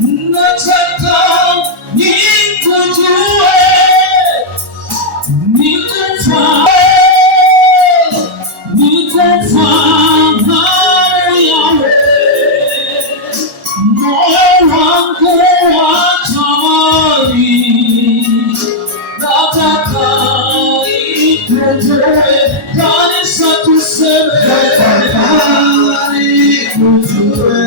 nataka nikujue, nikufahamu Yahweh, moyo wangu watamani, nataka nikujue, kanisa tuseme nataka nikujue.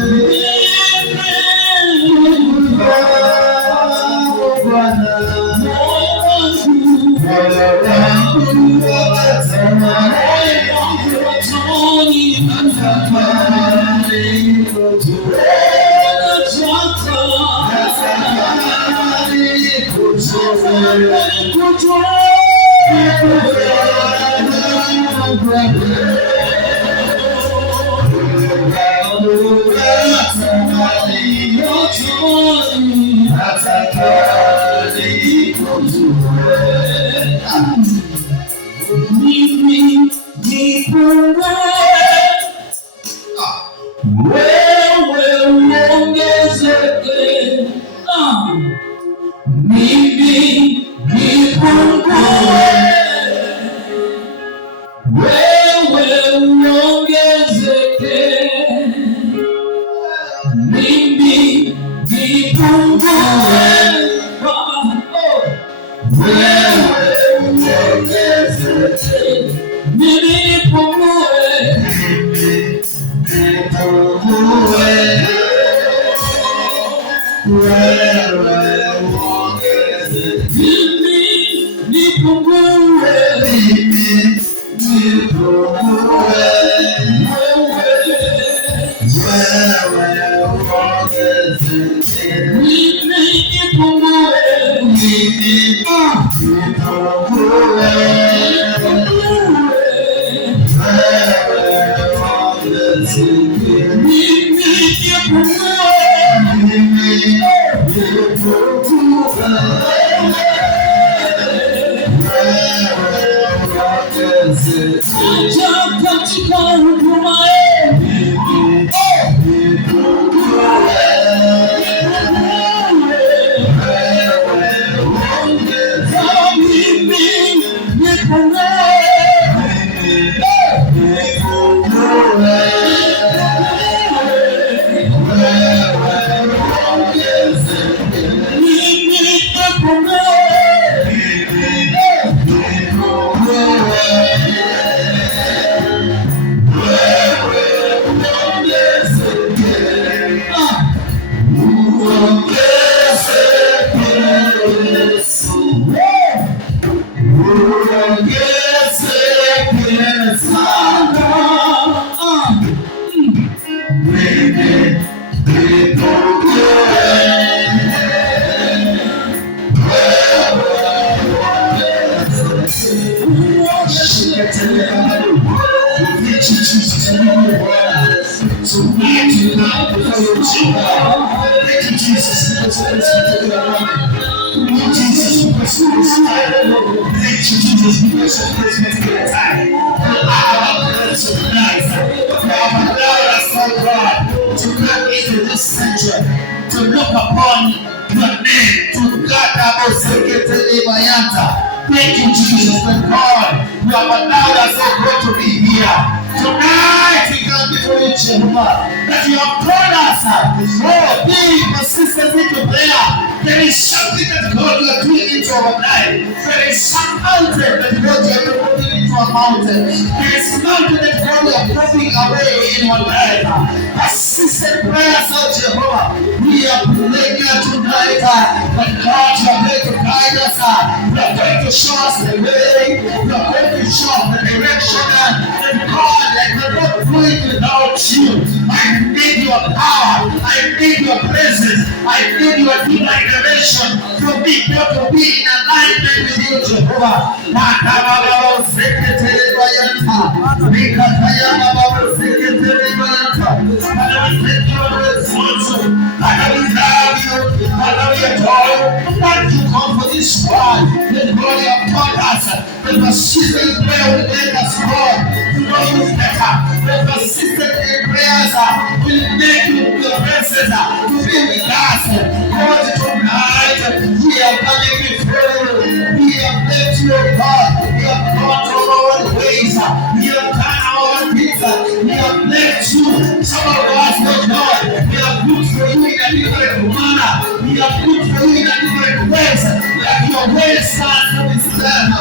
To look upon your name, to God, thank you, Jesus, that God, you have allowed us all God to be here. Tonight, we come before you, Jehovah, that you have brought us, being persistent into prayer. There is something that God you are doing into our life. There is some mountain that God you are moving into our mountain. There is a mountain that God you are moving away in our life. Persistent prayers, oh Jehovah. We are praying tonight, but God, you are going to guide us. You are going to show us the way. You are going to show us the direction. And God, I cannot do it without you. I need your power. I need your presence. I need your divine direction to be in alignment with you, Jehovah. Thank you, God, for this word. The glory of God has the persistent prayer will make us God to know you better. The persistent prayers will make you your presence to be with us. a different manner. We are good for you in a different ways. That your ways start to be stand.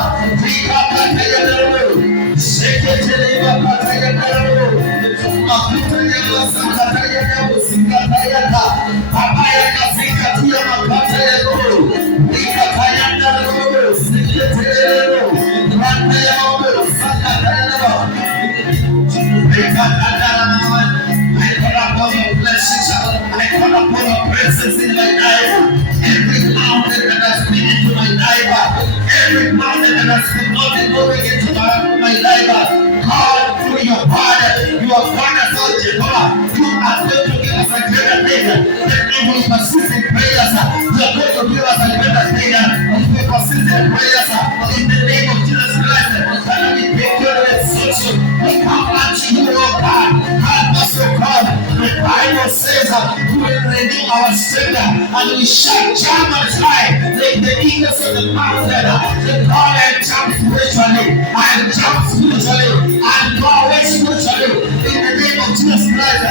I call upon your presence in my life. Every mountain that has been into my life, every mountain that has been not going into my life, God, through your Father, you are wonderful, Jehovah. You are going to give us a greater thing. If we persist in prayers, you are going to give us a greater thing. If we persist in prayers, in the name of Jesus Christ, that we take your instruction. We come unto you, O God. Help us, O God. The Bible says we will renew our strength and we shall jump and fly like the eagles of the mountain. The God and jump spiritually and jump spiritually and go away spiritually in the name of Jesus Christ.